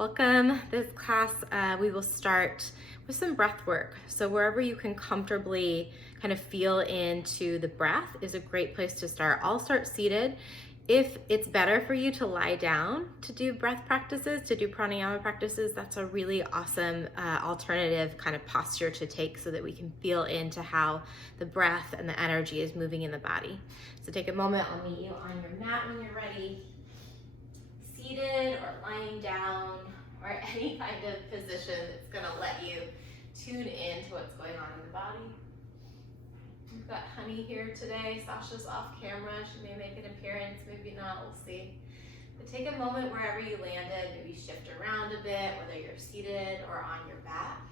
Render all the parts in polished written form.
Welcome. This class, we will start with some breath work. So wherever you can comfortably kind of feel into the breath is a great place to start. I'll start seated. If it's better for you to lie down to do breath practices, to do pranayama practices, that's a really awesome alternative kind of posture to take so that we can feel into how the breath and the energy is moving in the body. So take a moment, I'll meet you on your mat when you're ready. Seated or lying down or any kind of position that's going to let you tune in to what's going on in the body. We've got Honey here today. Sasha's off camera. She may make an appearance, maybe not, we'll see. But take a moment wherever you landed, maybe shift around a bit, whether you're seated or on your back.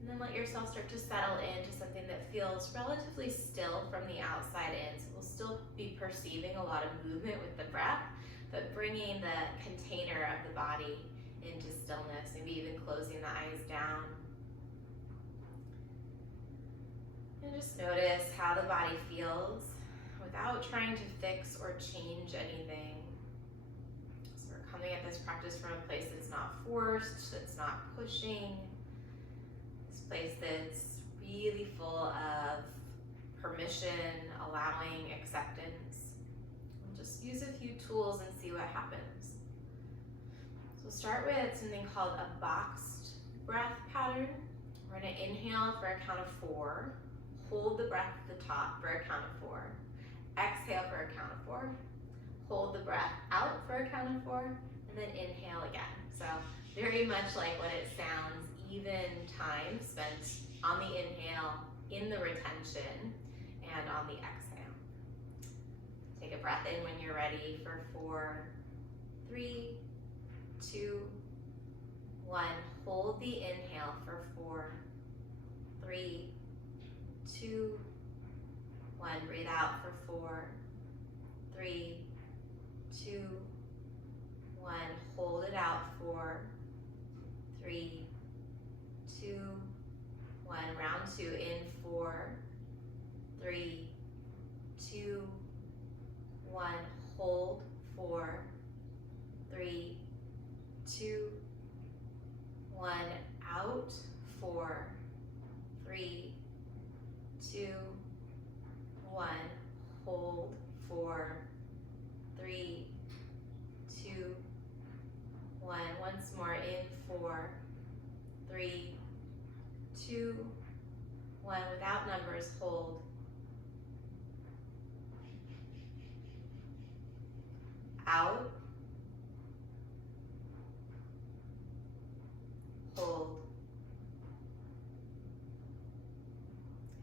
And then let yourself start to settle into something that feels relatively still from the outside in. So we'll still be perceiving a lot of movement with the breath, but bringing the container of the body into stillness, maybe even closing the eyes down. And just notice how the body feels without trying to fix or change anything. So we're coming at this practice from a place that's not forced, that's not pushing, this place that's really full of permission, allowing, acceptance. Just use a few tools and see what happens. So start with something called a boxed breath pattern. We're going to inhale for a count of 4. Hold the breath at the top for a count of 4. Exhale for a count of 4. Hold the breath out for a count of 4. And then inhale again. So very much like what it sounds, even time spent on the inhale, in the retention, and on the exhale. Take a breath in when you're ready for 4, 3, 2, 1. Hold the inhale for 4, 3, 2, 1. Breathe out for 4, 3, 2, 1. Hold it out for 3, 2, 1. Round 2 in 4, 3, 2, 1. Hold 4, 3, 2, 1. Out 4, 3, 2, 1. Hold 4, 3, 2, 1. Once more in 4, 3, 2, 1. Without numbers, hold. Out. Hold.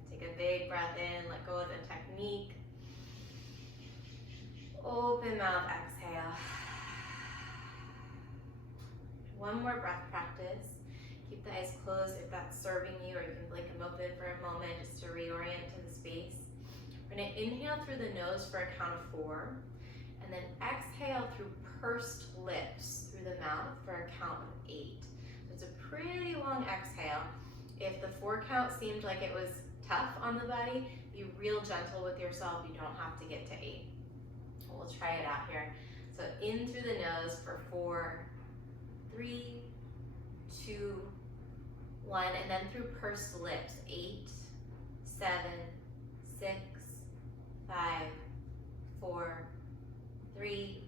Take a big breath in, let go of the technique. Open mouth, exhale. One more breath practice. Keep the eyes closed if that's serving you, or you can blink them open for a moment just to reorient to the space. We're going to inhale through the nose for a count of 4, and then exhale through pursed lips through the mouth for a count of 8. So it's a pretty long exhale. If the 4 count seemed like it was tough on the body, be real gentle with yourself. You don't have to get to 8. We'll try it out here. So in through the nose for 4, 3, 2, 1, and then through pursed lips, 8, 7, 6, 5, 4, 3,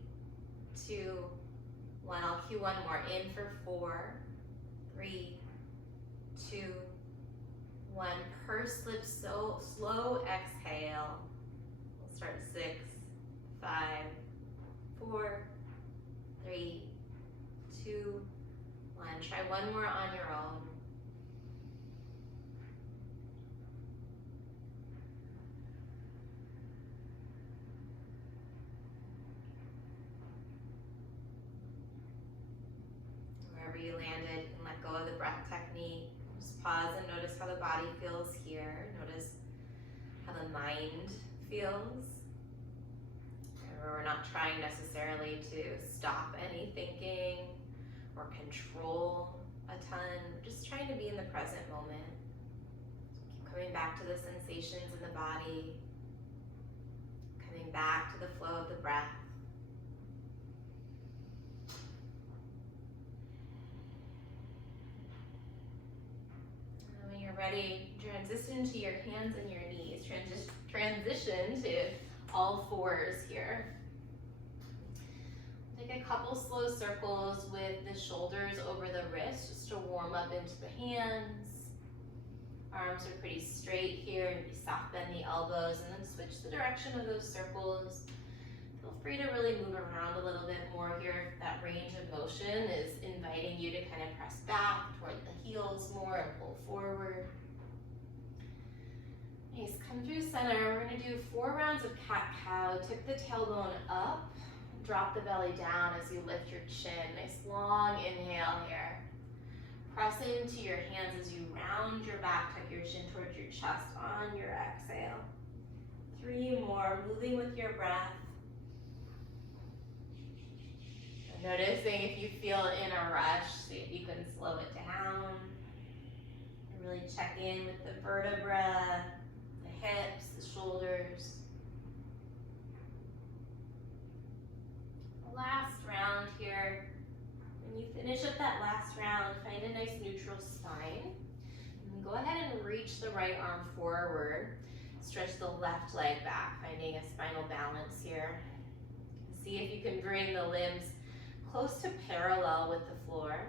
2, 1. I'll cue one more. In for 4, 3, 2, 1. Pursed lips, so slow exhale. We'll start 6, 5, 4, 3, 2, 1. Try one more on your own. Wherever you landed, and let go of the breath technique. Just pause and notice how the body feels here. Notice how the mind feels. Remember, we're not trying necessarily to stop any thinking or control a ton. We're just trying to be in the present moment. So keep coming back to the sensations in the body, coming back to the flow of the breath. ready, transition to your hands and your knees. Transition to all fours here. Take a couple slow circles with the shoulders over the wrists just to warm up into the hands. Arms are pretty straight here. Maybe soft bend the elbows and then switch the direction of those circles. Feel free to really move around a little bit more here. That range of motion is inviting you to kind of press back toward the heels more and pull forward. Nice, come through center. We're gonna do 4 rounds of cat-cow. Tip the tailbone up, drop the belly down as you lift your chin. Nice long inhale here. Press into your hands as you round your back, tuck your chin towards your chest on your exhale. 3 more, moving with your breath. Noticing if you feel in a rush, see if you can slow it down. Really check in with the vertebra, the hips, the shoulders. Last round here. When you finish up that last round, find a nice neutral spine. And go ahead and reach the right arm forward. Stretch the left leg back, finding a spinal balance here. See if you can bring the limbs close to parallel with the floor.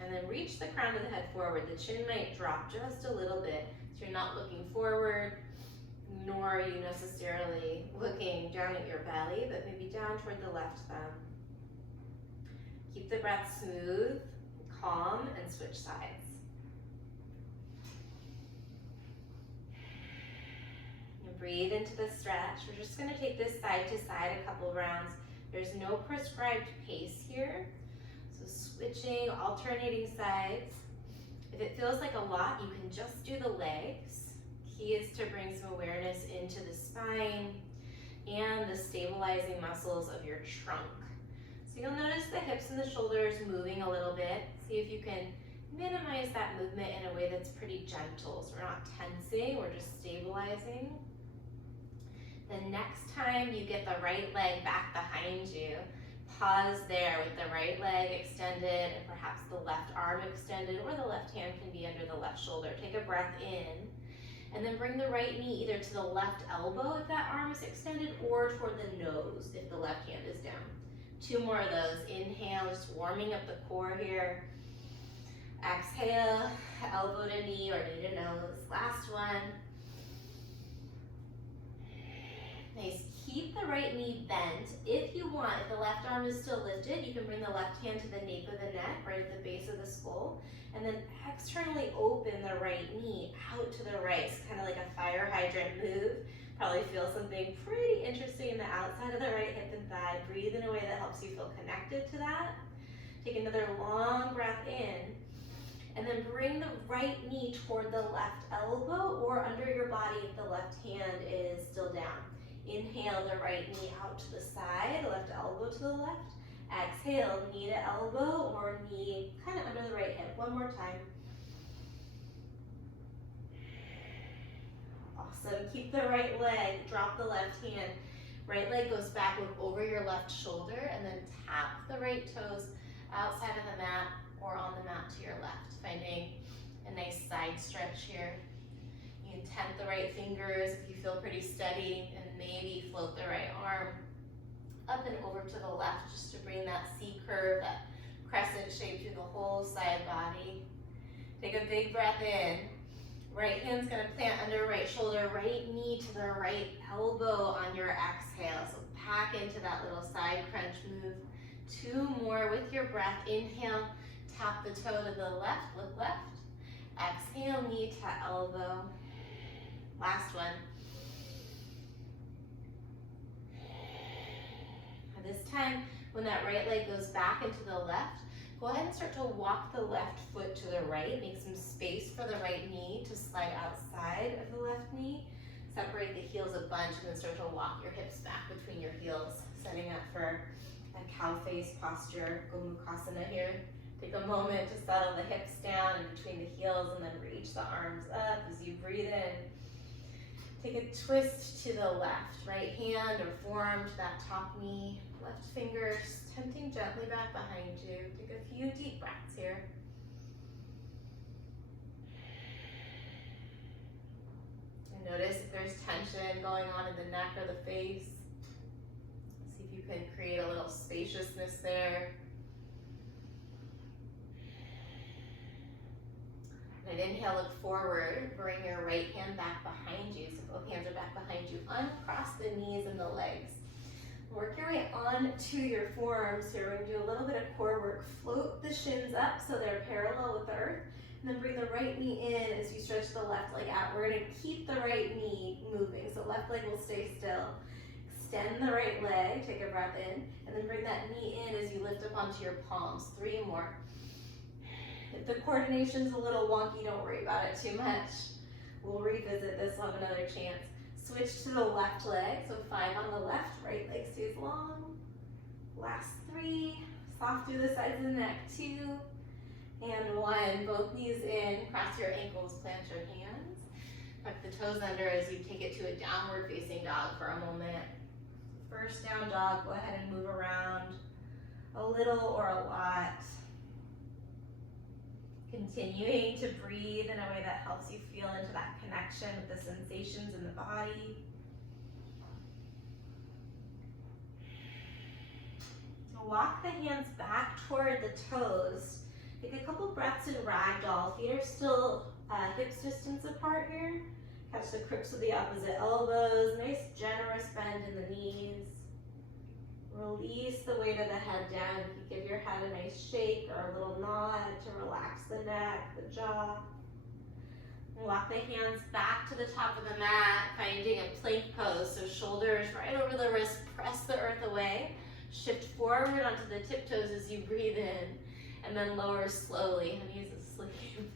And then reach the crown of the head forward. The chin might drop just a little bit, so you're not looking forward, nor are you necessarily looking down at your belly, but maybe down toward the left thumb. Keep the breath smooth, calm, and switch sides. And breathe into the stretch. We're just going to take this side to side a couple rounds. There's no prescribed pace here. So switching, alternating sides. If it feels like a lot, you can just do the legs. Key is to bring some awareness into the spine and the stabilizing muscles of your trunk. So you'll notice the hips and the shoulders moving a little bit. See if you can minimize that movement in a way that's pretty gentle. So we're not tensing, we're just stabilizing. The next time you get the right leg back behind you, pause there with the right leg extended and perhaps the left arm extended, or the left hand can be under the left shoulder. Take a breath in. And then bring the right knee either to the left elbow if that arm is extended, or toward the nose if the left hand is down. 2 more of those. Inhale, just warming up the core here. Exhale, elbow to knee or knee to nose. Last one. Nice. Keep the right knee bent. If you want, if the left arm is still lifted, you can bring the left hand to the nape of the neck, right at the base of the skull. And then externally open the right knee out to the right. It's kind of like a fire hydrant move. Probably feel something pretty interesting in the outside of the right hip and thigh. Breathe in a way that helps you feel connected to that. Take another long breath in. And then bring the right knee toward the left elbow or under your body if the left hand is still down. Inhale the right knee out to the side, left elbow to the left. Exhale, knee to elbow or knee kind of under the right hip. One more time. Awesome. Keep the right leg, drop the left hand. Right leg goes back, look over your left shoulder, and then tap the right toes outside of the mat or on the mat to your left, finding a nice side stretch here. You can tent the right fingers if you feel pretty steady, and maybe float the right arm up and over to the left just to bring that C curve, that crescent shape through the whole side body. Take a big breath in. Right hand's gonna plant under right shoulder, right knee to the right elbow on your exhale. So pack into that little side crunch move. 2 more with your breath. Inhale, tap the toe to the left, look left. Exhale, knee to elbow. Last one. This time, when that right leg goes back into the left, go ahead and start to walk the left foot to the right. Make some space for the right knee to slide outside of the left knee. Separate the heels a bunch and then start to walk your hips back between your heels, setting up for a cow face posture, Gomukhasana here. Take a moment to settle the hips down in between the heels and then reach the arms up as you breathe in. Take a twist to the left, right hand or forearm to that top knee, left fingers tenting gently back behind you. Take a few deep breaths here. there's tension going on in the neck or the face. See if you can create a little spaciousness there. And inhale, look forward. Bring your right hand back behind you. So both hands are back behind you. Uncross the knees and the legs. Work your way on to your forearms here. We're going to do a little bit of core work. Float the shins up so they're parallel with the earth. And then bring the right knee in as you stretch the left leg out. We're going to keep the right knee moving. So left leg will stay still. Extend the right leg. Take a breath in. And then bring that knee in as you lift up onto your palms. 3 more. If the coordination's a little wonky, don't worry about it too much. We'll revisit this, we'll have another chance. Switch to the left leg, so 5 on the left, right leg stays long. Last 3, soft through the sides of the neck, 2, and 1. Both knees in, cross your ankles, plant your hands. Tuck the toes under as you take it to a downward facing dog for a moment. First down dog, go ahead and move around a little or a lot. Continuing to breathe in a way that helps you feel into that connection with the sensations in the body. Walk the hands back toward the toes. Take a couple breaths in ragdoll. Feet are still hips distance apart here. Catch the crypts of the opposite elbows. Nice generous bend in the knees. Release the weight of the head down. You can give your head a nice shake or a little nod to relax the neck, the jaw. And walk the hands back to the top of the mat, finding a plank pose. So shoulders right over the wrist, press the earth away. Shift forward onto the tiptoes as you breathe in, and then lower slowly. Honey's asleep.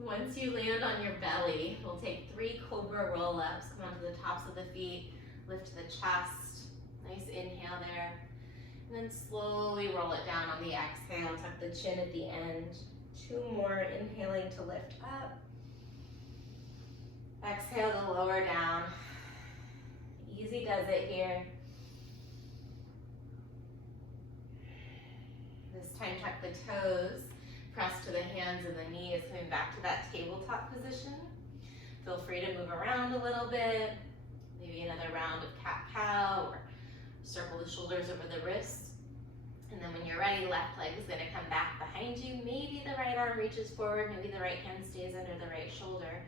Once you land on your belly, we'll take 3 cobra roll-ups. Come onto the tops of the feet, lift the chest. Nice inhale there. And then slowly roll it down on the exhale. Tuck the chin at the end. 2 more, inhaling to lift up. Exhale to lower down. Easy does it here. This time tuck the toes. Press to the hands and the knees, coming back to that tabletop position. Feel free to move around a little bit. Maybe another round of cat-cow, or circle the shoulders over the wrists. And then when you're ready, left leg is gonna come back behind you. Maybe the right arm reaches forward, maybe the right hand stays under the right shoulder.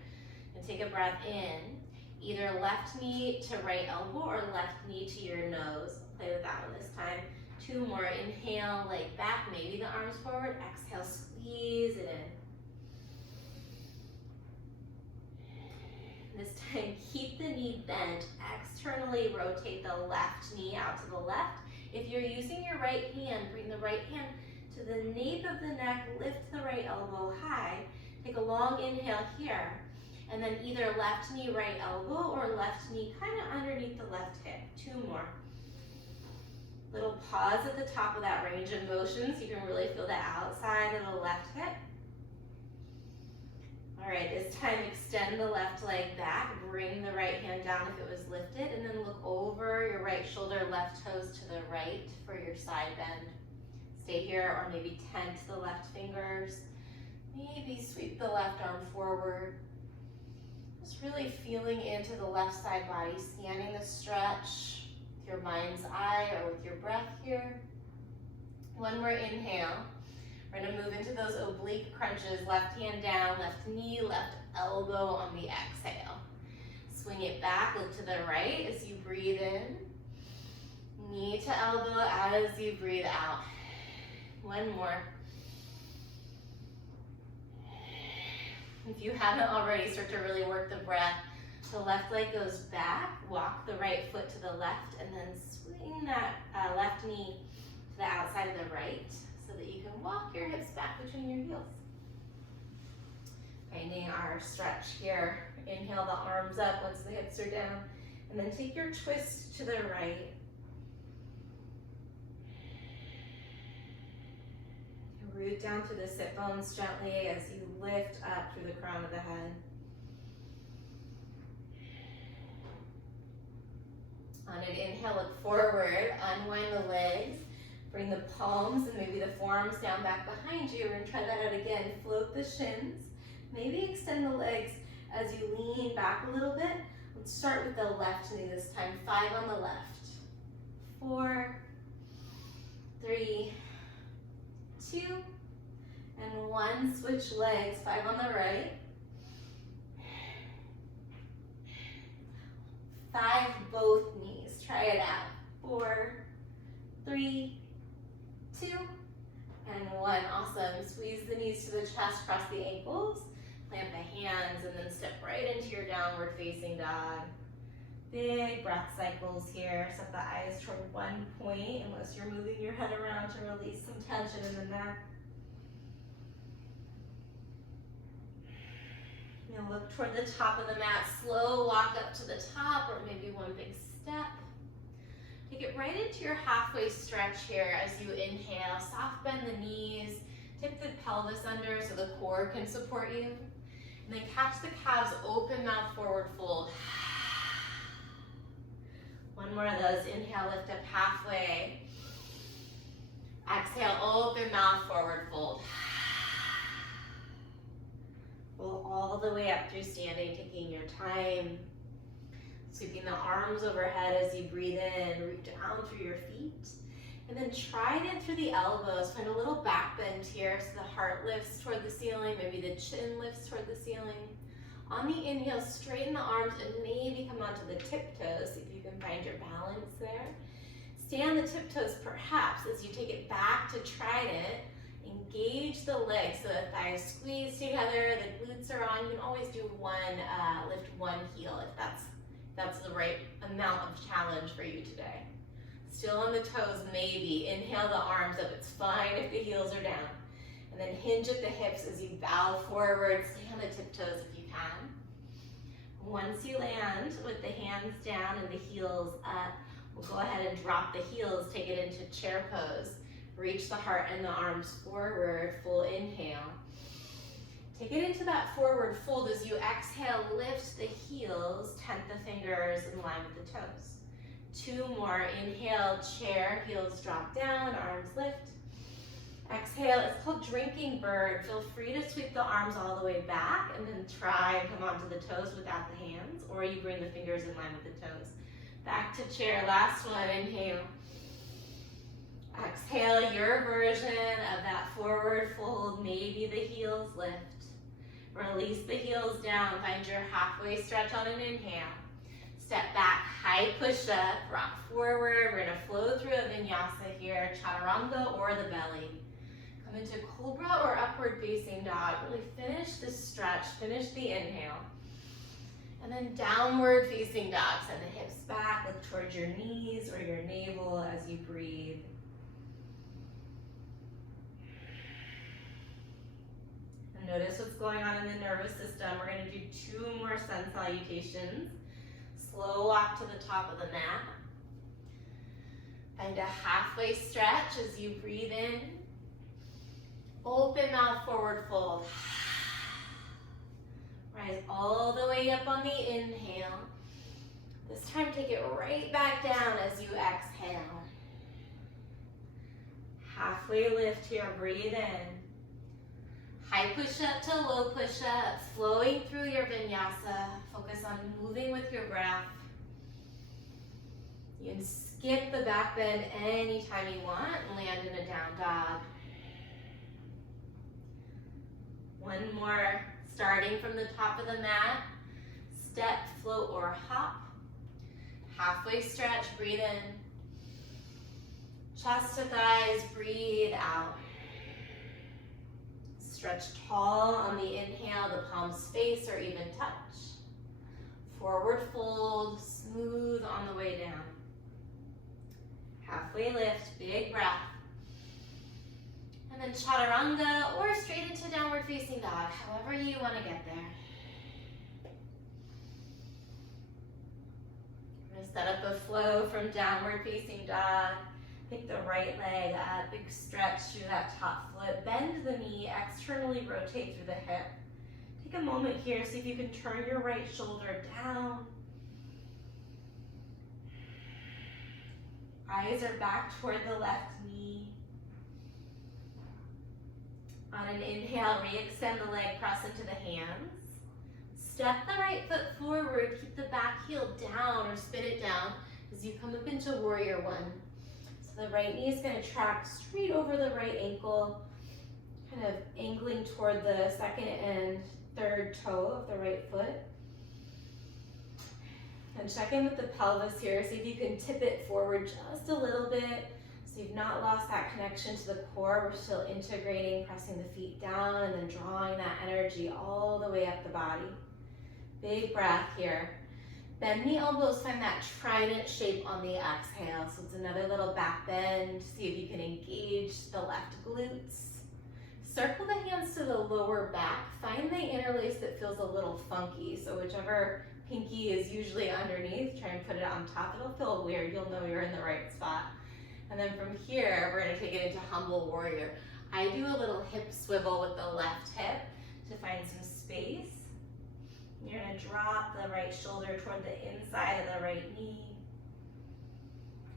And take a breath in, either left knee to right elbow or left knee to your nose. Play with that one this time. 2 more, inhale, leg back, maybe the arms forward. Exhale, squeeze it in. This time, keep the knee bent. Externally rotate the left knee out to the left. If you're using your right hand, bring the right hand to the nape of the neck, lift the right elbow high. Take a long inhale here, and then either left knee, right elbow, or left knee kind of underneath the left hip. 2 more. Little pause at the top of that range of motion so you can really feel the outside of the left hip. All right, this time extend the left leg back, bring the right hand down if it was lifted, and then look over your right shoulder, left toes to the right for your side bend. Stay here, or maybe tent the left fingers. Maybe sweep the left arm forward. Just really feeling into the left side body, scanning the stretch with your mind's eye or with your breath here. 1 more inhale. We're gonna move into those oblique crunches, left hand down, left knee, left elbow on the exhale. Swing it back, look to the right as you breathe in. Knee to elbow as you breathe out. 1 more. If you haven't already, start to really work the breath. The left leg goes back, walk the right foot to the left, and then swing that left knee to the outside of the right, so that you can walk your hips back between your heels. Finding our stretch here. Inhale the arms up once the hips are down, and then take your twist to the right. Root down through the sit bones gently as you lift up through the crown of the head. On an inhale, look forward, unwind the legs. Bring the palms and maybe the forearms down back behind you. We're gonna try that out again. Float the shins. Maybe extend the legs As you lean back a little bit, let's start with the left knee this time. 5 on the left. 4, 3, 2, and 1. Switch legs. 5 on the right. 5, both knees. Try it out. 4, 3, 2, and 1. Awesome. Squeeze the knees to the chest, cross the ankles, plant the hands, and then step right into your downward facing dog. Big breath cycles here. Set the eyes toward one point unless you're moving your head around to release some tension in the neck. You'll look toward the top of the mat. Slow walk up to the top, or maybe one big step. Take it right into your halfway stretch here as you inhale. Soft bend the knees. Tip the pelvis under so the core can support you. And then catch the calves, open mouth forward fold. One more of those. Inhale, lift up halfway. Exhale, open mouth forward fold. Roll all the way up through standing, taking your time. Sweeping the arms overhead as you breathe in. Root down through your feet. And then try it in through the elbows. Find a little back bend here so the heart lifts toward the ceiling. Maybe the chin lifts toward the ceiling. On the inhale, straighten the arms and maybe come onto the tiptoes. See if you can find your balance there. Stay on the tiptoes perhaps as you take it back to trident. Engage the legs so the thighs squeeze together, the glutes are on. You can always do lift one heel if that's the right amount of challenge for you today. Still on the toes, maybe. Inhale the arms up. It's fine if the heels are down. And then hinge at the hips as you bow forward. Stay on the tiptoes if you can. Once you land with the hands down and the heels up, we'll go ahead and drop the heels, take it into chair pose. Reach the heart and the arms forward, full inhale. Take it into that forward fold. As you exhale, lift the heels, tent the fingers in line with the toes. 2 more. Inhale, chair, heels drop down, arms lift. Exhale, it's called drinking bird. Feel free to sweep the arms all the way back and then try and come onto the toes without the hands, or you bring the fingers in line with the toes. Back to chair, last one, inhale. Exhale, your version of that forward fold, maybe the heels lift. Release the heels down, find your halfway stretch on an inhale. Step back, high push up, rock forward. We're gonna flow through a vinyasa here, chaturanga or the belly. Come into cobra or upward facing dog. Really finish the stretch, finish the inhale. And then downward facing dog. Send the hips back, look towards your knees or your navel as you breathe. And notice what's going on in the nervous system. We're gonna do 2 more sun salutations. Slow walk to the top of the mat. Find a halfway stretch as you breathe in. Open mouth forward fold. Rise all the way up on the inhale. This time take it right back down as you exhale. Halfway lift here, breathe in. High push up to low push up, flowing through your vinyasa. Focus on moving with your breath. You can skip the back bend anytime you want and land in a down dog. One more, starting from the top of the mat. Step, float, or hop. Halfway stretch, breathe in. Chest to thighs, breathe out. Stretch tall on the inhale, the palms face or even touch. Forward fold, smooth on the way down. Halfway lift, big breath. And then chaturanga or straight into downward facing dog, however you want to get there. I'm going to set up a flow from downward facing dog. Pick the right leg up, big stretch through that top foot. Bend the knee, externally rotate through the hip. Take a moment here, see if you can turn your right shoulder down. Eyes are back toward the left knee. On an inhale, re-extend the leg, press into the hands. Step the right foot forward, keep the back heel down or spin it down as you come up into warrior one. So the right knee is going to track straight over the right ankle, kind of angling toward the second and third toe of the right foot. And check in with the pelvis here. See if you can tip it forward just a little bit. So you've not lost that connection to the core. We're still integrating, pressing the feet down and then drawing that energy all the way up the body. Big breath here. Bend the elbows, find that trident shape on the exhale. So it's another little back bend. See if you can engage the left glutes. Circle the hands to the lower back. Find the interlace that feels a little funky. So whichever pinky is usually underneath, try and put it on top. It'll feel weird. You'll know you're in the right spot. And then from here, we're gonna take it into humble warrior. I do a little hip swivel with the left hip to find some space. You're gonna drop the right shoulder toward the inside of the right knee.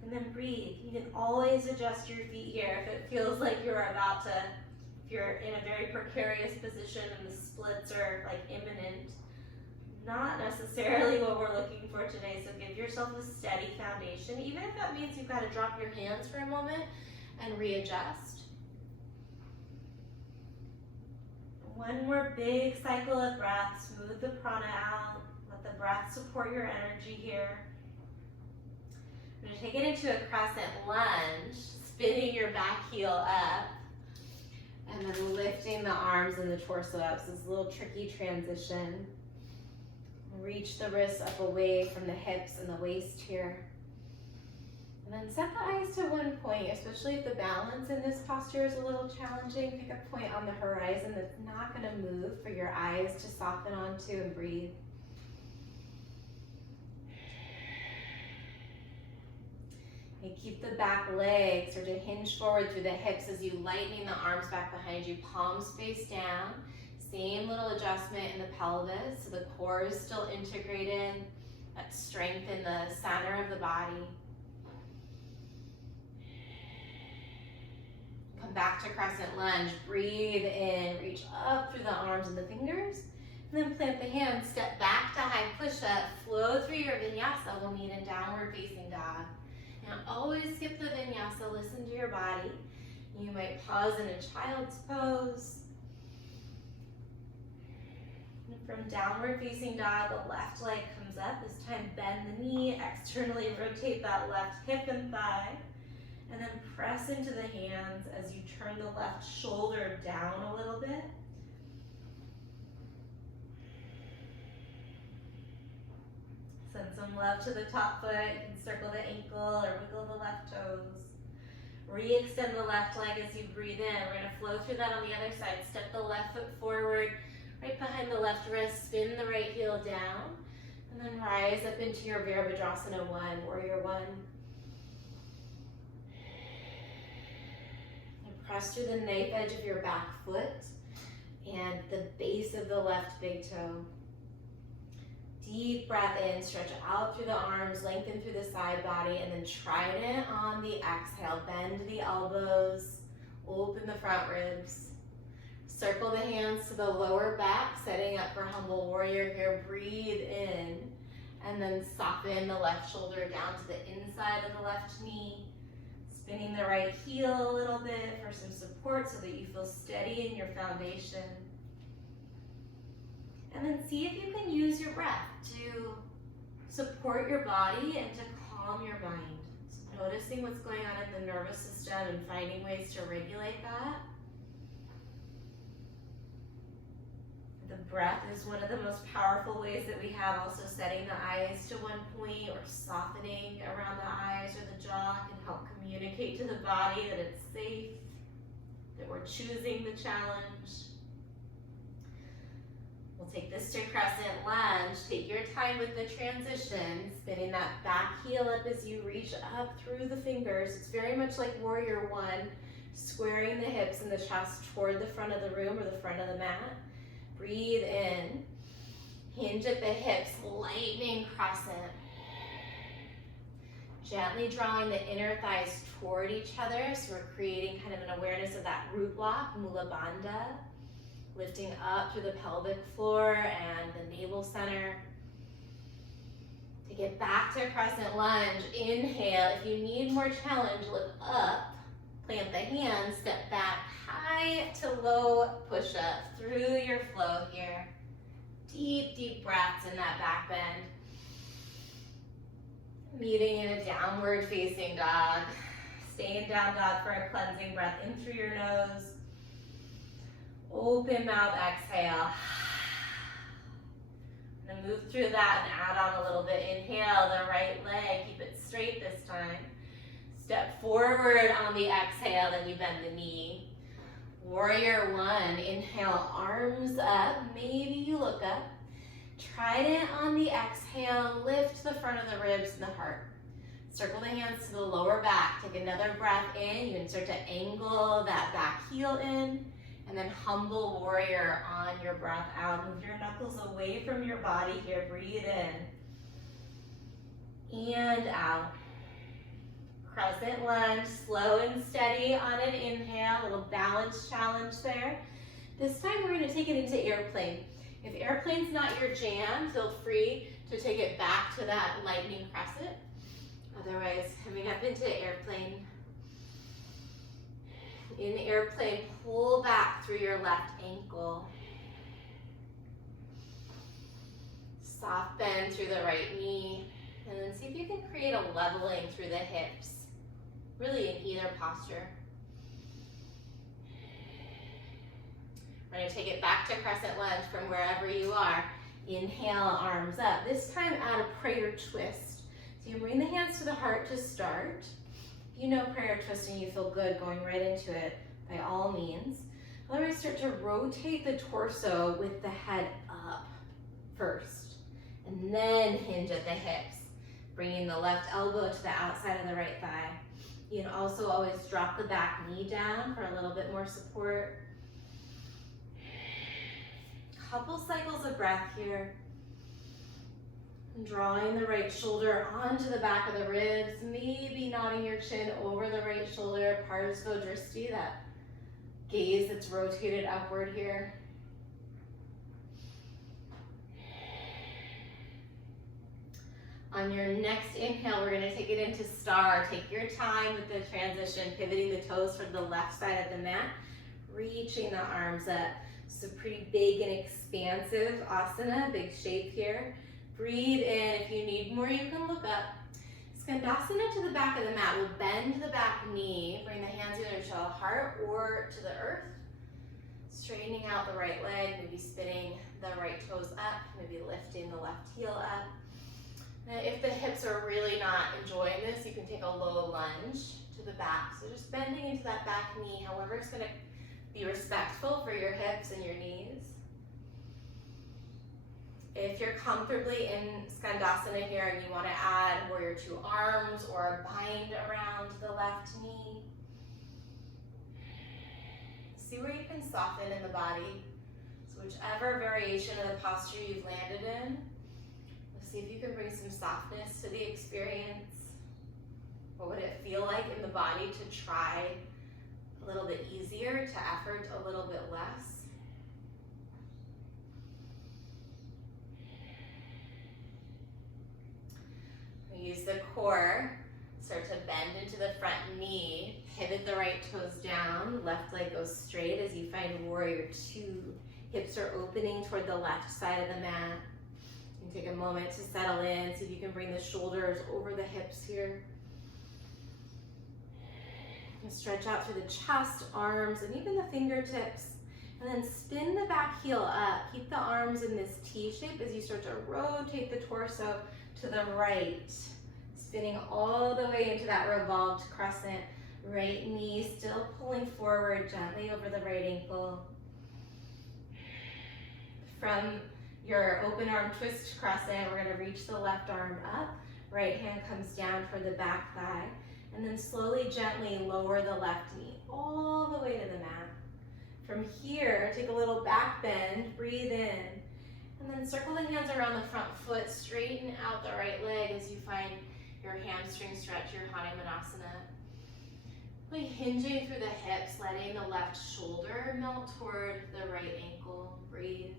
And then breathe. You can always adjust your feet here if it feels like you're about to, if you're in a very precarious position and the splits are like imminent. Not necessarily what we're looking for today, so give yourself a steady foundation, even if that means you've got to drop your hands for a moment and readjust. One more big cycle of breath, smooth the prana out, let the breath support your energy here. We're going to take it into a crescent lunge, spinning your back heel up, and then lifting the arms and the torso up. So it's a little tricky transition. Reach the wrists up away from the hips and the waist here. And then set the eyes to one point, especially if the balance in this posture is a little challenging. Pick a point on the horizon that's not going to move for your eyes to soften onto and breathe. And keep the back legs or to hinge forward through the hips as you lightening the arms back behind you, palms face down. Same little adjustment in the pelvis, so the core is still integrated, that strength in the center of the body. Come back to crescent lunge, breathe in, reach up through the arms and the fingers, and then plant the hands, step back to high push-up, flow through your vinyasa. We'll meet in downward facing dog. And always skip the vinyasa, listen to your body. You might pause in a child's pose. From downward facing dog, the left leg comes up. This time bend the knee, externally rotate that left hip and thigh, and then press into the hands as you turn the left shoulder down a little bit. Send some love to the top foot. You can circle the ankle or wiggle the left toes. Re-extend the left leg as you breathe in. We're going to flow through that on the other side. Step the left foot forward. Right behind the left wrist, spin the right heel down, and then rise up into your Virabhadrasana 1, warrior 1. And press through the knife edge of your back foot and the base of the left big toe. Deep breath in, stretch out through the arms, lengthen through the side body, and then trident on the exhale. Bend the elbows, open the front ribs. Circle the hands to the lower back, setting up for humble warrior here. Breathe in, and then soften the left shoulder down to the inside of the left knee. Spinning the right heel a little bit for some support so that you feel steady in your foundation. And then see if you can use your breath to support your body and to calm your mind. So noticing what's going on in the nervous system and finding ways to regulate that. The breath is one of the most powerful ways that we have, also setting the eyes to one point or softening around the eyes or the jaw can help communicate to the body that it's safe, that we're choosing the challenge. We'll take this to crescent lunge. Take your time with the transition, spinning that back heel up as you reach up through the fingers. It's very much like warrior 1, squaring the hips and the chest toward the front of the room or the front of the mat. Breathe in, hinge at the hips, lightening crescent. Gently drawing the inner thighs toward each other, so we're creating kind of an awareness of that root block, Mula Bandha. Lifting up through the pelvic floor and the navel center. Take it back to crescent lunge. Inhale. If you need more challenge, look up. Plant the hands. Step back. High to low push-up through your flow here. Deep, deep breaths in that back bend. Meeting in a downward facing dog. Stay in down dog for a cleansing breath in through your nose. Open mouth, exhale. And move through that and add on a little bit. Inhale, the right leg. Keep it straight this time. Step forward on the exhale, then you bend the knee. Warrior one. Inhale, arms up. Maybe you look up. Trident on the exhale. Lift the front of the ribs and the heart. Circle the hands to the lower back. Take another breath in. You can start to angle that back heel in. And then humble warrior on your breath out. Move your knuckles away from your body here. Breathe in. And out. Crescent lunge, slow and steady on an inhale. A little balance challenge there. This time we're going to take it into airplane. If airplane's not your jam, feel free to take it back to that lightning crescent. Otherwise, coming up into airplane. In airplane, pull back through your left ankle. Soft bend through the right knee. And then see if you can create a leveling through the hips. Really in either posture. We're going to take it back to crescent lunge from wherever you are. Inhale, arms up. This time add a prayer twist. So you bring the hands to the heart to start. If you know prayer twist and you feel good going right into it, by all means. Otherwise, start to rotate the torso with the head up first. And then hinge at the hips. Bringing the left elbow to the outside of the right thigh. You can also always drop the back knee down for a little bit more support. Couple cycles of breath here. Drawing the right shoulder onto the back of the ribs, maybe nodding your chin over the right shoulder, Parsva Drishti, that gaze that's rotated upward here. On your next inhale, we're going to take it into star. Take your time with the transition, pivoting the toes from the left side of the mat, reaching the arms up. So pretty big and expansive asana, big shape here. Breathe in. If you need more, you can look up. Skandasana to the back of the mat. We'll bend the back knee. Bring the hands either to the heart or to the earth. Straightening out the right leg, maybe spinning the right toes up, maybe lifting the left heel up. And if the hips are really not enjoying this, you can take a low lunge to the back. So just bending into that back knee, however it's going to be respectful for your hips and your knees. If you're comfortably in Skandasana here and you want to add warrior two arms or a bind around the left knee, see where you can soften in the body. So whichever variation of the posture you've landed in, see if you can bring some softness to the experience. What would it feel like in the body to try a little bit easier, to effort a little bit less? Use the core, start to bend into the front knee, pivot the right toes down, left leg goes straight as you find warrior two. Hips are opening toward the left side of the mat. You can take a moment to settle in, see if you can bring the shoulders over the hips here. And stretch out through the chest, arms, and even the fingertips. And then spin the back heel up. Keep the arms in this T shape as you start to rotate the torso to the right. Spinning all the way into that revolved crescent. Right knee still pulling forward gently over the right ankle. From your open arm twist crescent, we're going to reach the left arm up. Right hand comes down for the back thigh. And then slowly, gently lower the left knee all the way to the mat. From here, take a little back bend, breathe in. And then circle the hands around the front foot, straighten out the right leg as you find your hamstring stretch, your Hanumanasana. Really hinging through the hips, letting the left shoulder melt toward the right ankle. Breathe.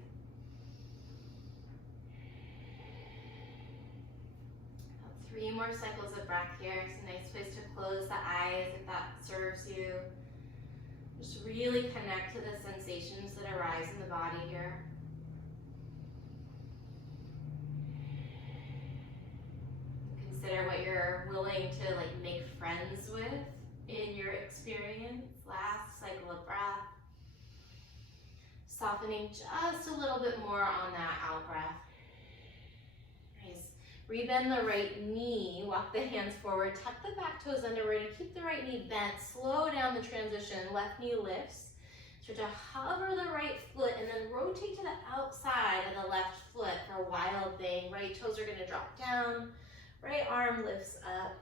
3 more cycles of breath here. It's a nice place to close the eyes if that serves you. Just really connect to the sensations that arise in the body here. Consider what you're willing to make friends with in your experience. Last cycle of breath. Softening just a little bit more on that out breath. Nice. Rebend the right knee, walk the hands forward, tuck the back toes under. We're gonna keep the right knee bent, slow down the transition, left knee lifts. Start to hover the right foot and then rotate to the outside of the left foot for a wild thing. Right toes are gonna drop down, right arm lifts up.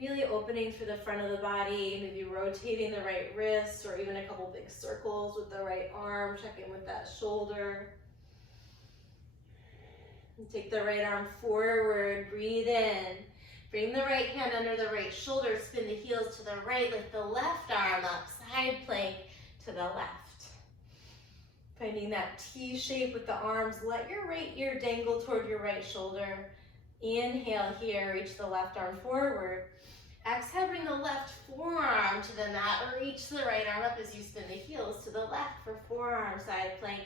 Really opening through the front of the body, maybe rotating the right wrist or even a couple big circles with the right arm, check in with that shoulder. And take the right arm forward, breathe in. Bring the right hand under the right shoulder, spin the heels to the right, lift the left arm up, side plank to the left. Finding that T shape with the arms, let your right ear dangle toward your right shoulder. Inhale here, reach the left arm forward. Exhale, bring the left forearm to the mat, reach the right arm up as you spin the heels to the left for forearm side plank.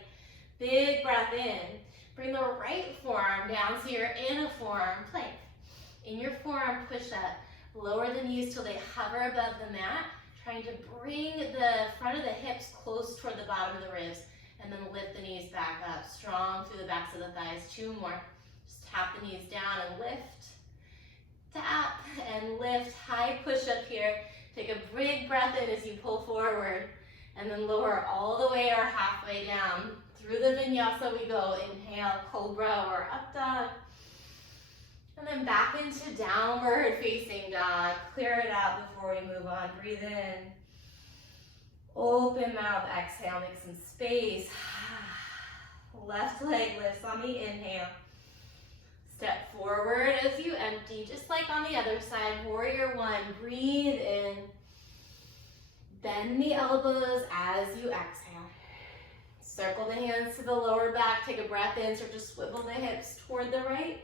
Big breath in. Bring the right forearm down so you're in a forearm plank. In your forearm push-up, lower the knees till they hover above the mat, trying to bring the front of the hips close toward the bottom of the ribs, and then lift the knees back up, strong through the backs of the thighs. 2 more. Just tap the knees down and lift. Tap and lift. High push-up here. Take a big breath in as you pull forward, and then lower all the way or halfway down. Through the vinyasa we go. Inhale, cobra or up dog. And then back into downward facing dog. Clear it out before we move on. Breathe in. Open mouth, exhale, make some space. Left leg lifts on the inhale. Step forward as you empty, just like on the other side. Warrior 1, breathe in. Bend the elbows as you exhale. Circle the hands to the lower back, take a breath in, start to swivel the hips toward the right.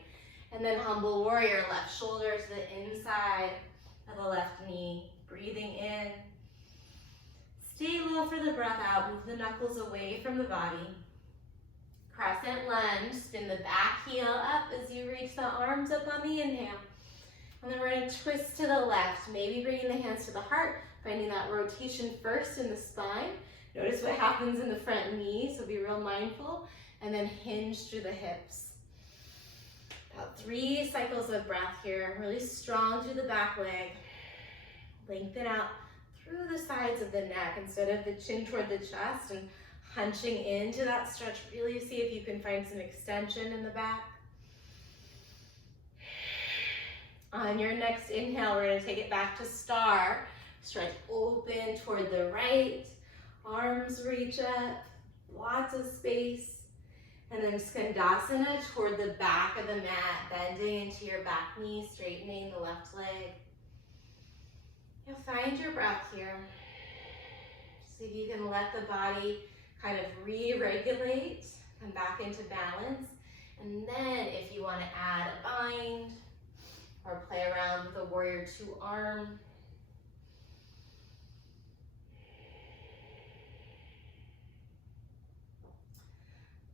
And then humble warrior, left shoulder to the inside of the left knee. Breathing in. Stay low for the breath out, move the knuckles away from the body. Crescent lunge, spin the back heel up as you reach the arms up on the inhale. And then we're gonna twist to the left, maybe bringing the hands to the heart, finding that rotation first in the spine. Notice what happens in the front knee, so be real mindful. And then hinge through the hips. About 3 cycles of breath here, really strong through the back leg. Lengthen out through the sides of the neck instead of the chin toward the chest, and hunching into that stretch. Really see if you can find some extension in the back. On your next inhale, we're going to take it back to star. Stretch open toward the right. Arms reach up. Lots of space. And then Skandasana toward the back of the mat, bending into your back knee, straightening the left leg. You'll find your breath here. See if you can let the body kind of re-regulate, come back into balance. And then if you want to add a bind or play around with a warrior 2 arm.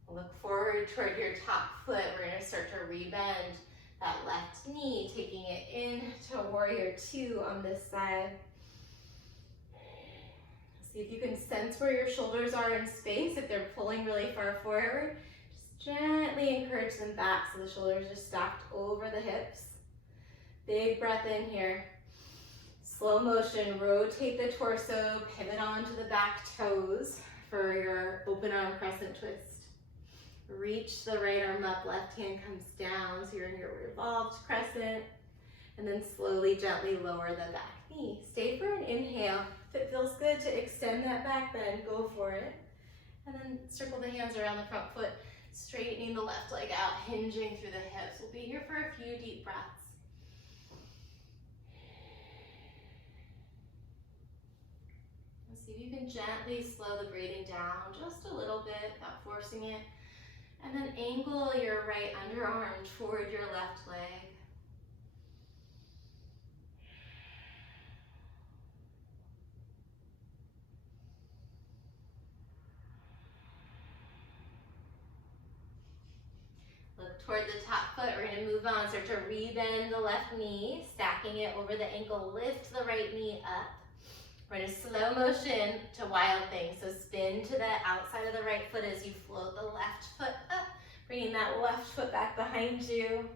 Look forward toward your top foot. We're going to start to rebend that left knee, taking it into warrior 2 on this side. See if you can sense where your shoulders are in space. If they're pulling really far forward, just gently encourage them back so the shoulders are stacked over the hips. Big breath in here. Slow motion, rotate the torso, pivot onto the back toes for your open arm crescent twist. Reach the right arm up, left hand comes down, so you're in your revolved crescent. And then slowly, gently lower the back knee. Stay for an inhale. If it feels good to extend that back bend, go for it. And then circle the hands around the front foot, straightening the left leg out, hinging through the hips. We'll be here for a few deep breaths. See if you can gently slow the breathing down just a little bit without forcing it. And then angle your right underarm toward your left leg. Look toward the top foot. We're going to move on. Start to rebend the left knee, stacking it over the ankle. Lift the right knee up. We're going to slow motion to wild thing. So spin to the outside of the right foot as you float the left foot up. Bringing that left foot back behind you.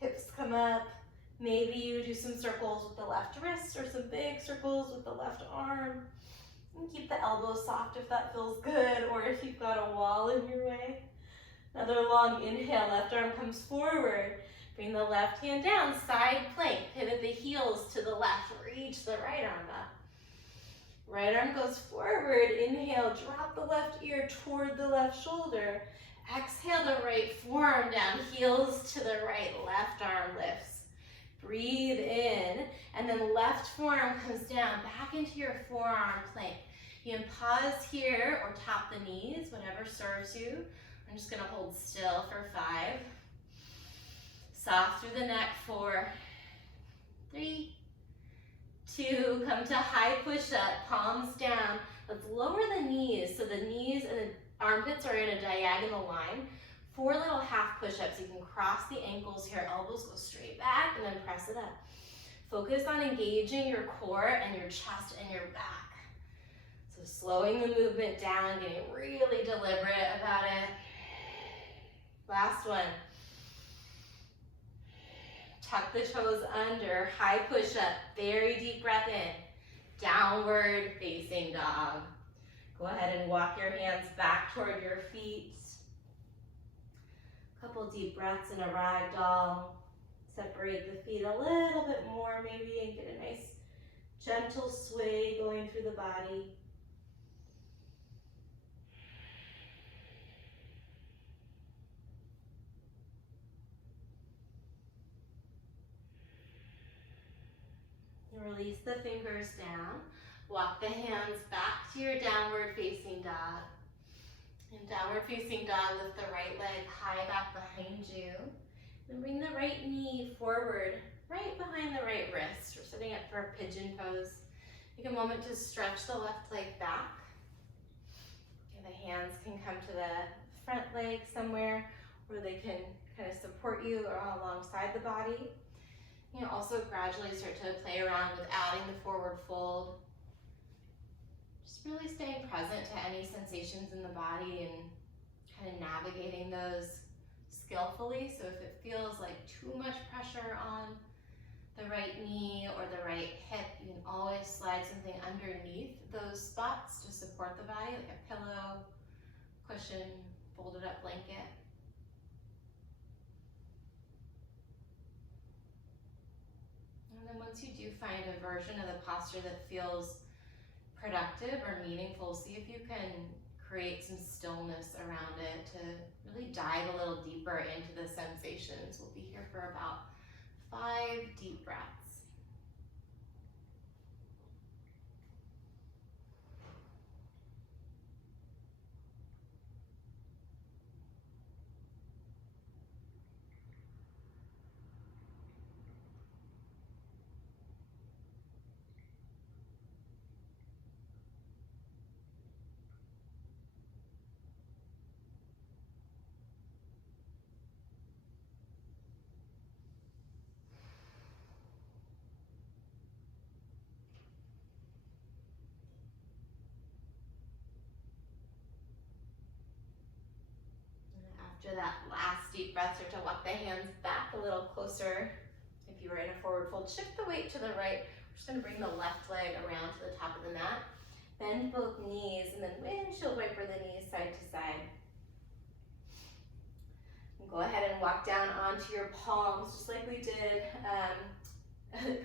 Hips come up. Maybe you do some circles with the left wrist or some big circles with the left arm. And keep the elbows soft if that feels good, or if you've got a wall in your way. Another long inhale, left arm comes forward. Bring the left hand down, side plank. Pivot the heels to the left, reach the right arm up. Right arm goes forward, inhale, drop the left ear toward the left shoulder. Exhale the right forearm down, heels to the right, left arm lifts. Breathe in, and then left forearm comes down, back into your forearm plank. You can pause here or tap the knees, whatever serves you. I'm just gonna hold still for 5. Soft through the neck, 4, 3, 2, come to high push-up, palms down. Let's lower the knees, so the knees and the armpits are in a diagonal line. 4 little half push-ups. You can cross the ankles here, elbows go straight back, and then press it up. Focus on engaging your core and your chest and your back. So slowing the movement down, getting really deliberate about it. Last one. Tuck the toes under, high push-up, very deep breath in. Downward facing dog. Go ahead and walk your hands back toward your feet. Couple deep breaths in a rag doll. Separate the feet a little bit more maybe and get a nice gentle sway going through the body. And release the fingers down. Walk the hands back to your downward facing dog. In downward facing dog, lift the right leg high back behind you. Then bring the right knee forward, right behind the right wrist. We're setting up for a pigeon pose. Take a moment to stretch the left leg back. And the hands can come to the front leg somewhere where they can kind of support you or alongside the body. You can also gradually start to play around with adding the forward fold. Just really staying present to any sensations in the body and kind of navigating those skillfully. So if it feels like too much pressure on the right knee or the right hip, you can always slide something underneath those spots to support the body, like a pillow, cushion, folded up blanket. And then once you do find a version of the posture that feels productive or meaningful, see if you can create some stillness around it to really dive a little deeper into the sensations. We'll be here for about 5 deep breaths. After that last deep breath, start to walk the hands back a little closer. If you were in a forward fold, shift the weight to the right. We're just going to bring the left leg around to the top of the mat. Bend both knees and then windshield wiper the knees side to side. And go ahead and walk down onto your palms just like we did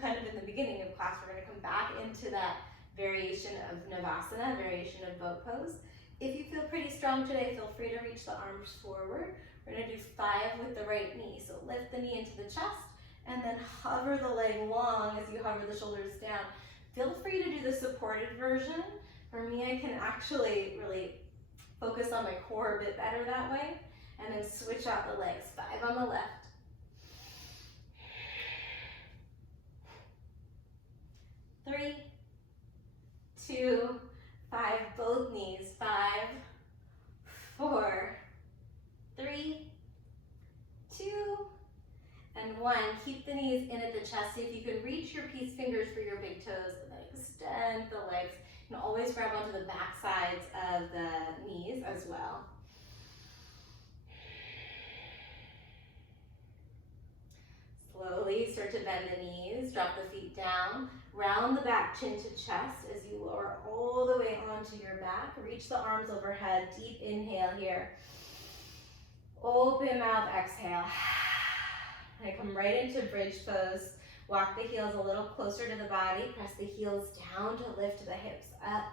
kind of in the beginning of class. We're going to come back into that variation of Navasana, variation of boat pose. If you feel pretty strong today, feel free to reach the arms forward. We're going to do 5 with the right knee. So lift the knee into the chest and then hover the leg long as you hover the shoulders down. Feel free to do the supported version For me, I can actually really focus on my core a bit better that way, and then switch out the legs. 5 on the left. 3, 2, 5, both knees. 5, 4, 3, 2, and 1. Keep the knees in at the chest. See if you can reach your peace fingers for your big toes, and then extend the legs. And always grab onto the back sides of the knees as well. Slowly start to bend the knees, drop the feet down, round the back, chin to chest as you lower all the way onto your back. Reach the arms overhead, deep inhale here. Open mouth, exhale. And come right into bridge pose. Walk the heels a little closer to the body. Press the heels down to lift the hips up.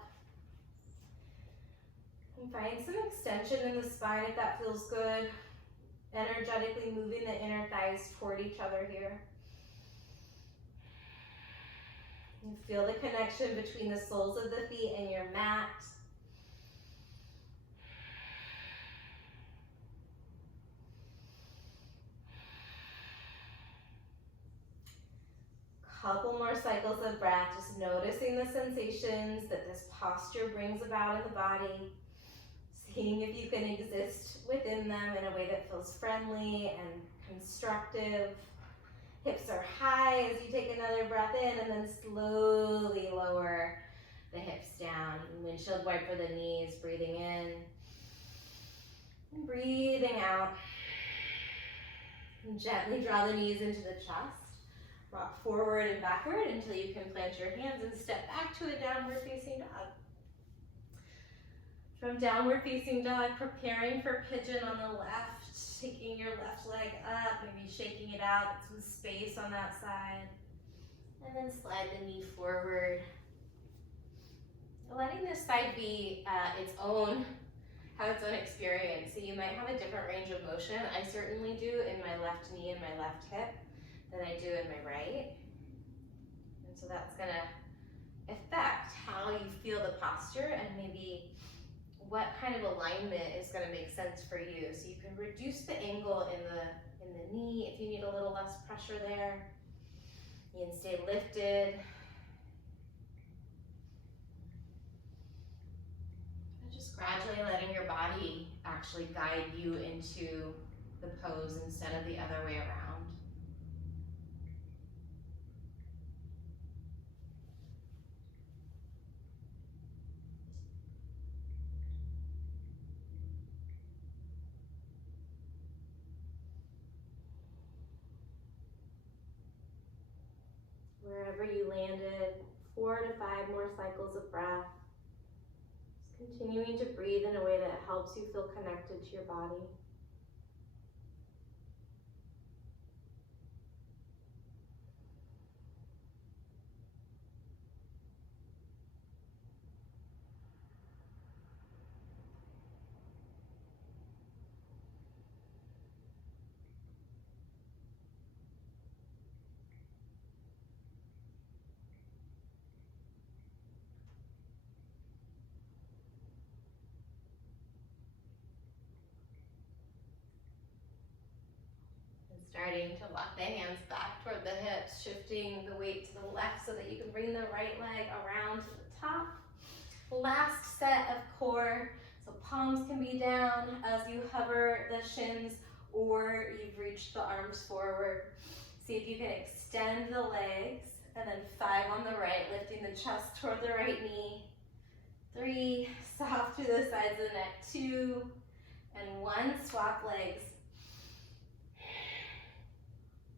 And find some extension in the spine if that feels good. Energetically moving the inner thighs toward each other here. And feel the connection between the soles of the feet and your mat. Couple more cycles of breath, just noticing the sensations that this posture brings about in the body. Seeing if you can exist within them in a way that feels friendly and constructive. Hips are high as you take another breath in, and then slowly lower the hips down. Windshield wiper the knees, breathing in and breathing out. And gently draw the knees into the chest. Rock forward and backward until you can plant your hands and step back to a downward facing dog. From downward facing dog, preparing for pigeon on the left, taking your left leg up, maybe shaking it out, some space on that side. And then slide the knee forward. Letting this side be have its own experience. So you might have a different range of motion. I certainly do in my left knee and my left hip than I do in my right. And so that's gonna affect how you feel the posture and maybe what kind of alignment is gonna make sense for you. So you can reduce the angle in the knee if you need a little less pressure there. You can stay lifted. And just gradually letting your body actually guide you into the pose instead of the other way around. Wherever you landed, 4 to 5 more cycles of breath. Just continuing to breathe in a way that helps you feel connected to your body. Starting to walk the hands back toward the hips, shifting the weight to the left so that you can bring the right leg around to the top. Last set of core, so palms can be down as you hover the shins or you've reached the arms forward. See if you can extend the legs, and then 5 on the right, lifting the chest toward the right knee. 3, soft through the sides of the neck. 2, and 1, swap legs.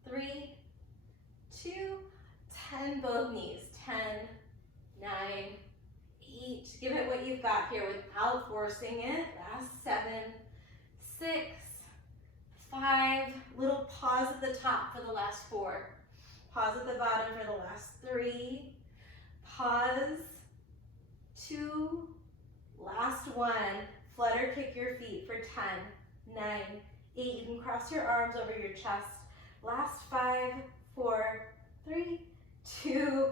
3, 2, 10, both knees. 10, 9, 8. Give it what you've got here without forcing it. Last 7, 6, 5. Little pause at the top for the last 4. Pause at the bottom for the last 3. Pause. 2. Last 1. Flutter kick your feet for 10, 9, 8. You can cross your arms over your chest. Last 5, 4, 3, 2,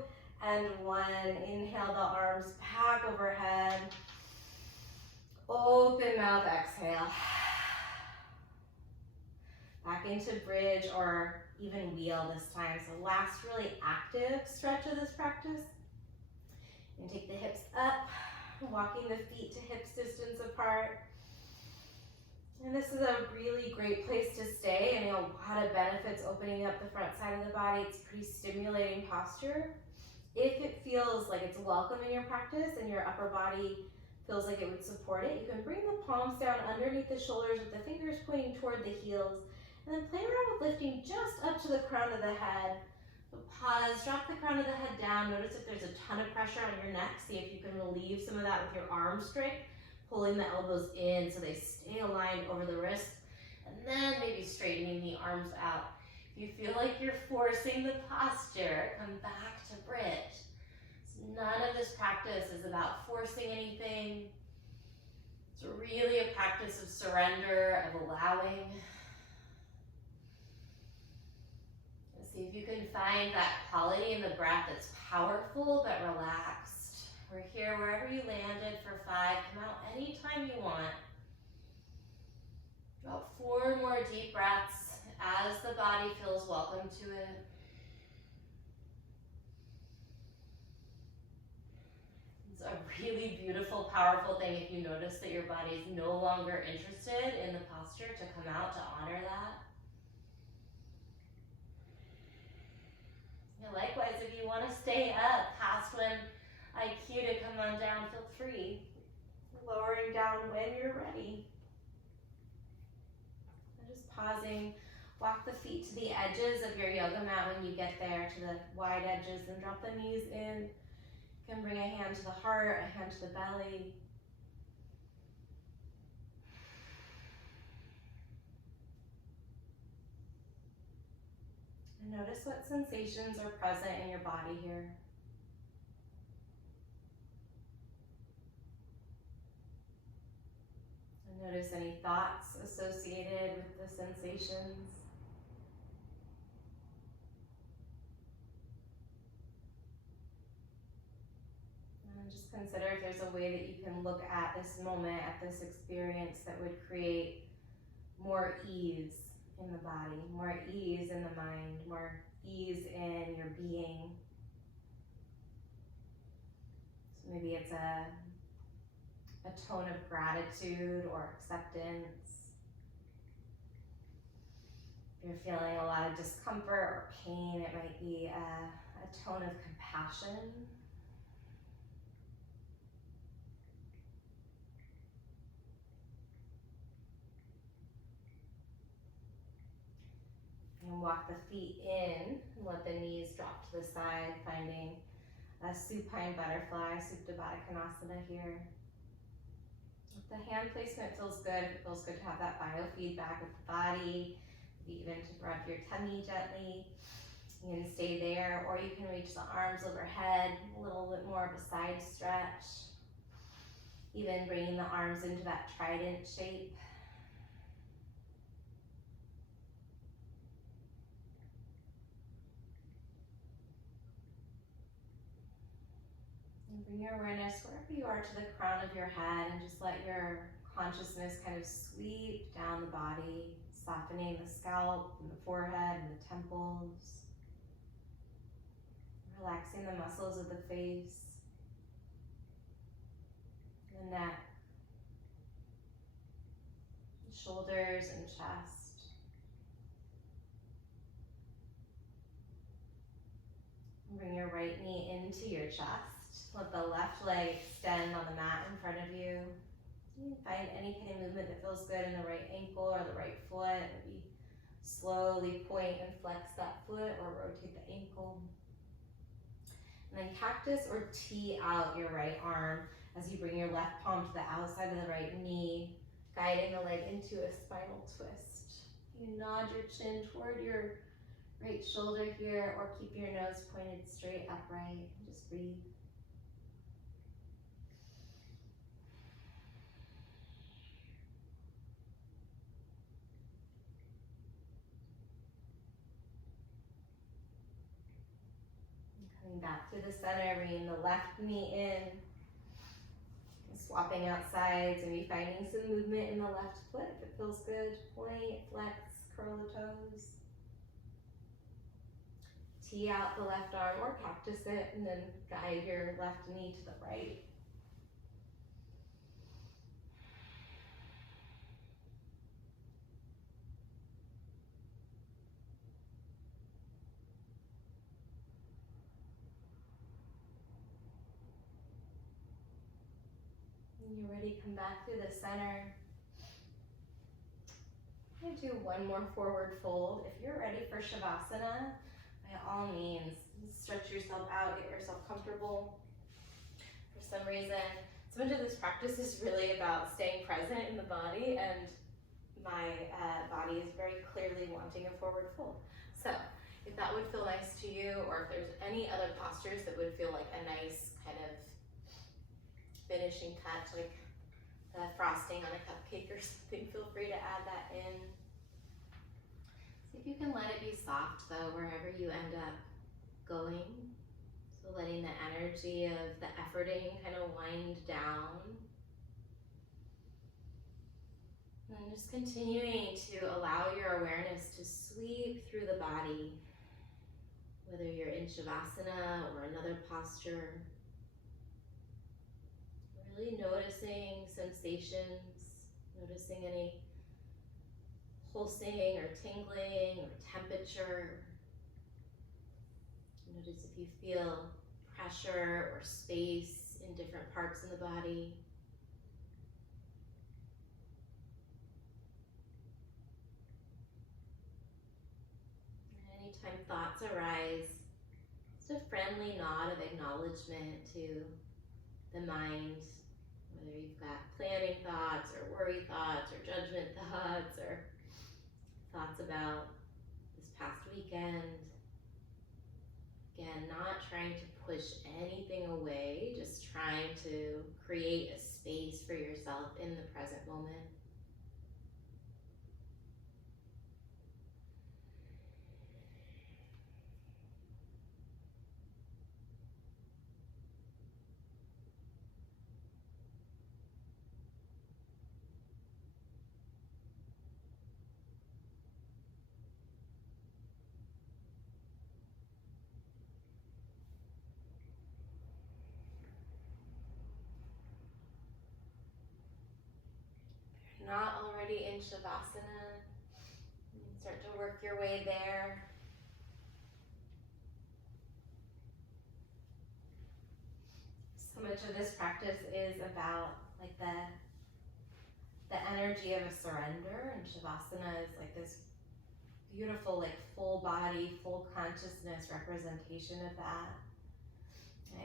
and 1. Inhale the arms back overhead. Open mouth, exhale. Back into bridge or even wheel this time. So last really active stretch of this practice. And take the hips up, walking the feet to hips distance apart. And this is a really great place to stay, and a lot of benefits opening up the front side of the body. It's pretty stimulating posture. If it feels like it's welcome in your practice and your upper body feels like it would support it, you can bring the palms down underneath the shoulders with the fingers pointing toward the heels, and then play around with lifting just up to the crown of the head. So pause, drop the crown of the head down. Notice if there's a ton of pressure on your neck. See if you can relieve some of that with your arm strength, pulling the elbows in so they stay aligned over the wrists, and then maybe straightening the arms out. If you feel like you're forcing the posture, come back to bridge. So none of this practice is about forcing anything. It's really a practice of surrender, of allowing. See if you can find that quality in the breath that's powerful but relaxed. We're here wherever you landed for 5. Come out anytime you want. About 4 more deep breaths as the body feels welcome to it. It's a really beautiful, powerful thing if you notice that your body is no longer interested in the posture to come out to honor that. And likewise, if you want to stay up past when I cue to come on down, feel free. Lowering down when you're ready. And just pausing. Walk the feet to the edges of your yoga mat when you get there, to the wide edges, and drop the knees in. You can bring a hand to the heart, a hand to the belly. And notice what sensations are present in your body here. And notice any thoughts associated with the sensations. And just consider if there's a way that you can look at this moment, at this experience, that would create more ease in the body, more ease in the mind, more ease in your being. So maybe it's a tone of gratitude or acceptance. If you're feeling a lot of discomfort or pain, it might be a tone of compassion. And walk the feet in and let the knees drop to the side, finding a supine butterfly, Supta Baddha Konasana here. If the hand placement feels good, if it feels good to have that biofeedback with the body, maybe even to rub your tummy gently, you can stay there, or you can reach the arms overhead, a little bit more of a side stretch. Even bringing the arms into that trident shape. And bring your awareness wherever you are to the crown of your head, and just let your consciousness kind of sweep down the body, softening the scalp and the forehead and the temples. Relaxing the muscles of the face, the neck, the shoulders and chest. Bring your right knee into your chest. Let the left leg extend on the mat in front of you. You can find any kind of movement that feels good in the right ankle or the right foot. Maybe slowly point and flex that foot or rotate the ankle. And then cactus or tee out your right arm as you bring your left palm to the outside of the right knee, guiding the leg into a spinal twist. You nod your chin toward your right shoulder here, or keep your nose pointed straight upright. Just breathe. Coming back to the center, bringing the left knee in. Swapping out sides, maybe finding some movement in the left foot if it feels good. Point, flex, curl the toes. Tee out the left arm or cactus it, and then guide your left knee to the right. When you're ready, come back through the center. I'm going to do one more forward fold. If you're ready for Shavasana, by all means, stretch yourself out, get yourself comfortable. For some reason, so much of this practice is really about staying present in the body, and my body is very clearly wanting a forward fold. So if that would feel nice to you, or if there's any other postures that would feel like a nice kind of finishing touch, like the frosting on a cupcake or something, feel free to add that in. See if you can let it be soft though, wherever you end up going. So letting the energy of the efforting kind of wind down. And just continuing to allow your awareness to sweep through the body, whether you're in Shavasana or another posture. Really noticing sensations, noticing any pulsing or tingling or temperature. Notice if you feel pressure or space in different parts of the body. And anytime thoughts arise, just a friendly nod of acknowledgement to the mind. Whether you've got planning thoughts or worry thoughts or judgment thoughts or thoughts about this past weekend. Again, not trying to push anything away, just trying to create a space for yourself in the present moment. Not already in Shavasana, you can start to work your way there. So much of this practice is about like the energy of a surrender, and Shavasana is like this beautiful, like full body, full consciousness representation of that.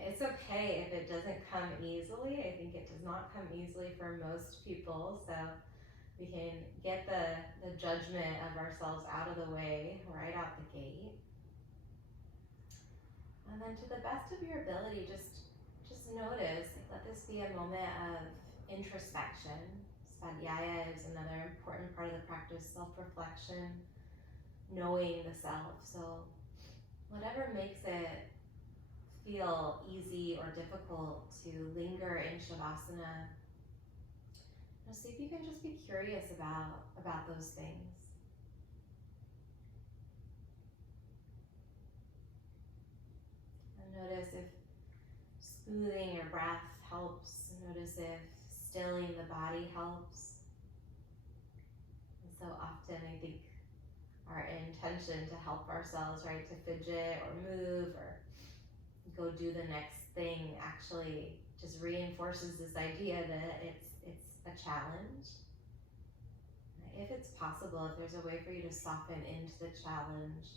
It's okay if it doesn't come easily. I think it does not come easily for most people, so we can get the judgment of ourselves out of the way right out the gate. And then to the best of your ability, just notice, let this be a moment of introspection. Svadhyaya is another important part of the practice, self-reflection, knowing the self. So whatever makes it feel easy or difficult to linger in Shavasana, see if you can just be curious about those things. And notice if smoothing your breath helps. Notice if stilling the body helps. And so often I think our intention to help ourselves, right, to fidget or move or go do the next thing actually just reinforces this idea that it's a challenge. If it's possible, if there's a way for you to soften into the challenge,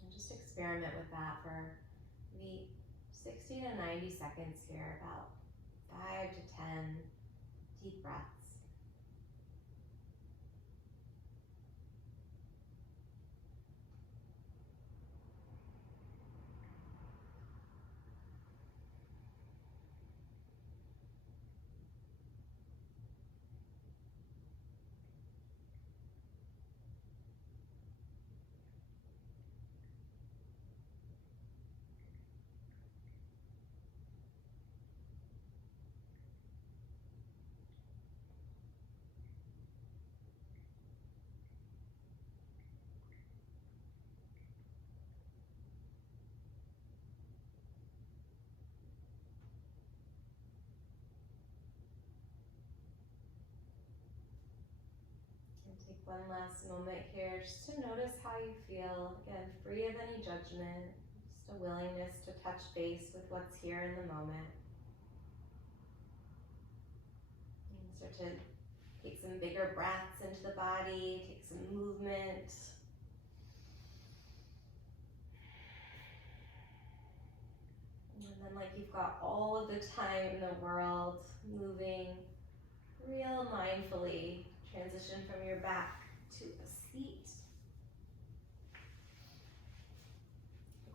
and just experiment with that for maybe 60 to 90 seconds here, about 5 to 10 deep breaths. one last moment here just to notice how you feel. Again, free of any judgment, just a willingness to touch base with what's here in the moment. And start to take some bigger breaths into the body, take some movement. And then like you've got all of the time in the world, moving real mindfully. Transition from your back to a seat.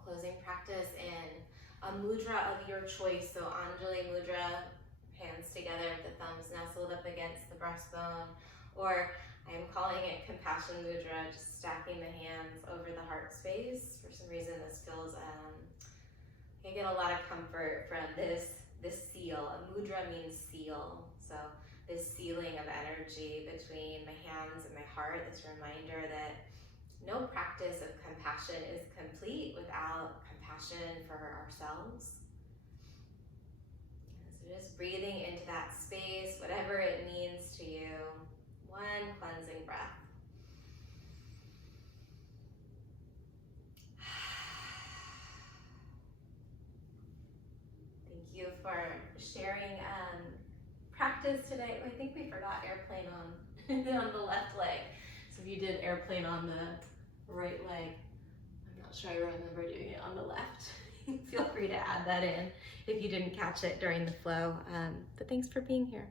Closing practice in a mudra of your choice. So Anjali mudra, hands together with the thumbs nestled up against the breastbone. Or I am calling it compassion mudra, just stacking the hands over the heart space. For some reason this feels, I get a lot of comfort from this seal. A mudra means seal. So this sealing of energy between my hands and my heart, this reminder that no practice of compassion is complete without compassion for ourselves. So just breathing into that space, whatever it means to you, one cleansing breath. Thank you for sharing practice today. I think we forgot airplane on the left leg. So if you did airplane on the right leg, I'm not sure I remember doing it on the left. Feel free to add that in if you didn't catch it during the flow. But thanks for being here.